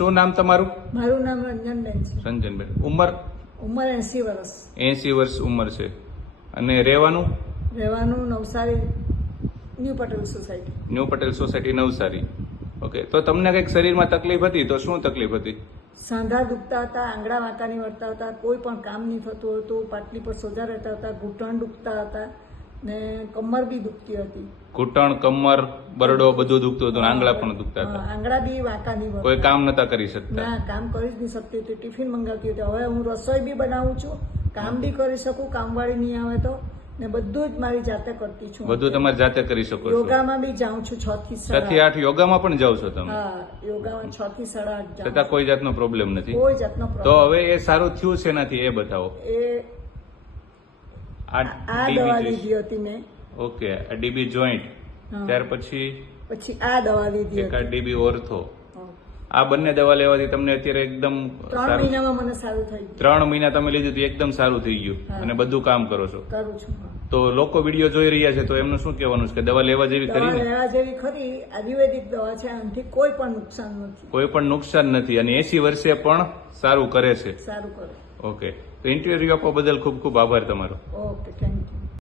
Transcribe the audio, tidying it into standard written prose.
શું નામ તમારું? મારું નામ રંજનબેન છે. રંજનબેન. ઉંમર? ઉંમર 80 વર્ષ. 80 વર્ષ ઉંમર છે. અને રહેવાનું? રહેવાનું Navsari new Patel society. New Patel society Navsari. Okay, તો તમને કંઈક શરીરમાં તકલીફ હતી, તો શું તકલીફ હતી? સાંધા દુખતા હતા, આંગળા વાંકાની વળતા હતા, કોઈ પણ કામ નહીં થતું હતું, પાટલી પર સોજા રહેતા હતા, ઘૂંટણ દુખતા હતા ને કમર બી દુખતી હતી. ઘૂંટણ, કમર, બરડો બધું દુખતું હતું, આંગળા પણ દુખતા હતા. આંગળા બી વાંકા નહીં વળતા. કોઈ કામ નતા કરી શકતા? ના, કામ કરી જ નહીં શકતી હતી. ટિફિન મંગાવતી હતી. હવે હું રસોઈ બી બનાવું છું, કામ બી કરી શકું, કામવાળી નહીં આવે તો, ને બધું જ મારી જાતે કરતી છું. બધું તમારે જાતે કરી શકો છો? યોગામાં બી જાઉં છું 6 થી 7. 6 થી 8 યોગામાં પણ જાવ છો તમે? હા, યોગામાં 6 થી 8:30 જાઉં. છતાં કોઈ જાતનો પ્રોબ્લેમ નથી? કોઈ જાતનો તો પ્રોબ્લેમ. હવે એ સારું થયું છે નથી એ બતાવો. આ દવા લીધી હતી મેં. ઓકે, આ ડીબી જોઈન્ટ, હા. ત્યાર પછી આ દવા લીધી એક આ હતી. DB ortho. આ બંને દવા લેવાથી તમને અત્યારે એકદમ 3 મહિનામાં મને સારું થઈ ગયું. 3 મહિના તમે લીધું તો એકદમ સારું થઈ ગયું. હા. અને બધું કામ કરો છો? કરું છું. તો લોકો વિડીયો જોઈ રહ્યા છે તો એમનું શું કહેવાનું છે કે દવા લેવા જેવી દવા ખરી ને? લેવા જેવી ખરી. આયુર્વેદિક દવા છે, આનાથી કોઈ પણ નુકસાન નથી. કોઈ પણ નુકસાન નથી અને 80 વર્ષે પણ સારું કરે છે. સારું કરે. ઓકે, તો ઇન્ટરવ્યુ આપવા બદલ ખૂબ ખૂબ આભાર તમારો. Okay, thank you.